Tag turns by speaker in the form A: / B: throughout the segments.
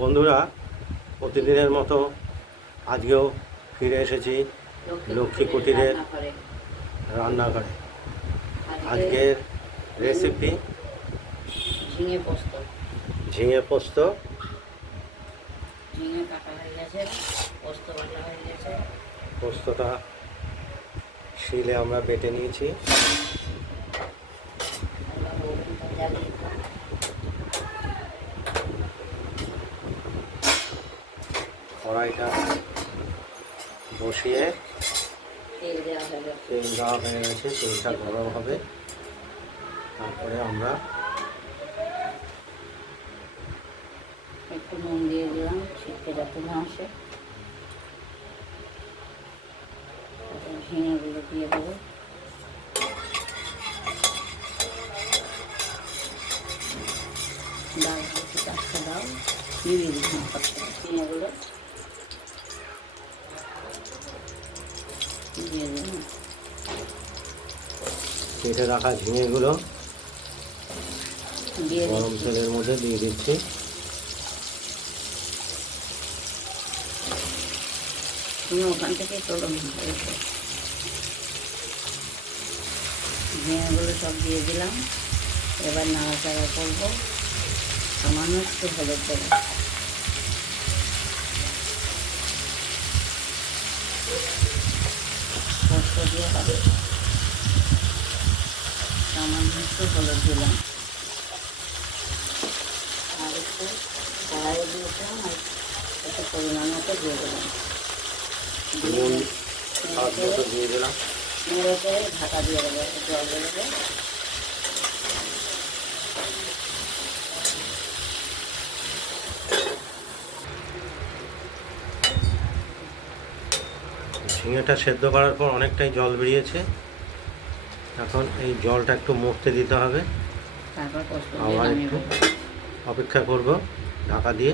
A: বন্ধুরা প্রতিদিনের মতো আজকেও ফিরে এসেছি লক্ষ্মী কুটিরের
B: রান্নাঘরে।
A: আজকের রেসিপি
B: ঝিঙে পোস্ত।
A: ঝিঙে পোস্ত। পোস্তটা শিলে আমরা বেটে নিয়েছি
B: এবার ওভেনটা জ্বালিয়ে দিলাম।
A: কড়াইটা বসিয়ে
B: তেল দেওয়া হয়ে গেছে।
A: তেলটা গরম হবে। তারপরে আমরা
B: একটু নুন দিয়ে দিলাম ছিটকে যাতে না আসে। ঝিঙেগুলো দিয়ে দেবো। ডাল একটু চারটে দাও। দিয়ে দিলাম। ঝিঙেগুলো।
A: কেটে রাখা ঝিঙেগুলো। গরম তেলের মধ্যে দিয়ে দিচ্ছি।
B: তুমি ওখান থেকে তোলো। ঝিঙেগুলো সব দিয়ে দিলাম। এবার নাড়াচাড়া করব। সামান্য একটু হলুদ দেবো। পোস্ত দিয়ে হবে সামান্য একটু হলুদ দিলাম আর একটু কড়াইয়ে দিয়েছিলাম আর একটু পরিমাণ মতো দিয়ে দিলাম
A: মতো দিয়ে দিলাম
B: ঢাকা দিয়ে দেবো, জল দিয়ে দেবো।
A: ঝিঙেটা সেদ্ধ করার পর অনেকটাই জল বেরিয়েছে। এখন এই জলটা একটু মুখতে দিতে হবে। আবার একটু অপেক্ষা করব ঢাকা দিয়ে।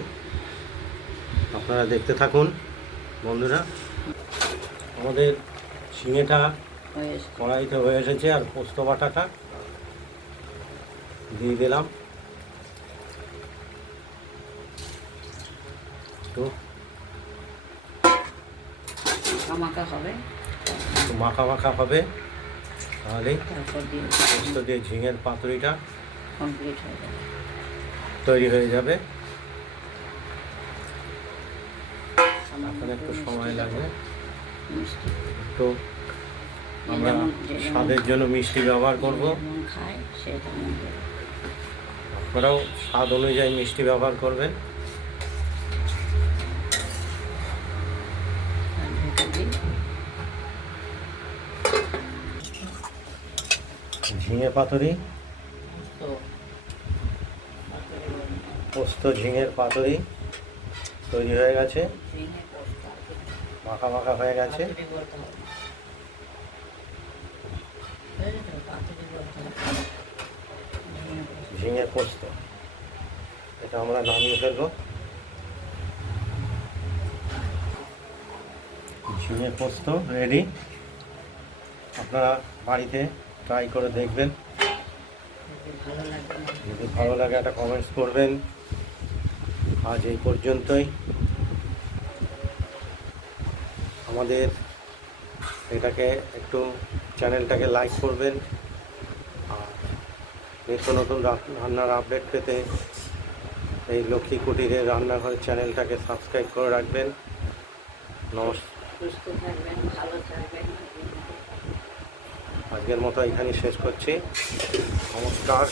A: আপনারা দেখতে থাকুন বন্ধুরা। আমাদের ঝিঙেটা কড়াইতে হয়ে এসেছে আর পোস্ত বাটাটা দিয়ে দিলাম। একটু
B: মাখা হবে।
A: একটু মাখা মাখা হবে তাহলে পোস্ত দিয়ে ঝিঙের পাতুরিটা
B: কমপ্লিট হয়ে যাবে।
A: তৈরি হয়ে যাবে। এখন একটু সময় লাগবে। একটু আমরা স্বাদের জন্য মিষ্টি ব্যবহার করব। আপনারাও স্বাদ অনুযায়ী মিষ্টি ব্যবহার করবেন
B: আর ঢেকে দিই
A: ঝিঙে পাতুরি। পোস্ত। ঝিঙের পাতুরি তৈরি হয়ে গেছে। মাখা মাখা হয়ে গেছে।
B: ঝিঙে পোস্ত।
A: এটা আমরা নামিয়ে ফেলব। ঝিঙে পোস্ত রেডি। আপনারা বাড়িতে ট্রাই করে দেখবেন।
B: যদি ভালো
A: লাগে একটা কমেন্টস করবেন। আজ এই পর্যন্তই। আমাদের এটাকে একটু চ্যানেলটাকে লাইক করবেন। আর নিত্য নতুন রান্নার আপডেট পেতে এই লক্ষ্মী কুটিরের রান্নাঘর চ্যানেলটাকে সাবস্ক্রাইব করে রাখবেন। নমস্কার।
B: সুস্থ থাকবেন, ভালো থাকবেন।
A: আজকের মতো এখানে শেষ করছি। নমস্কার।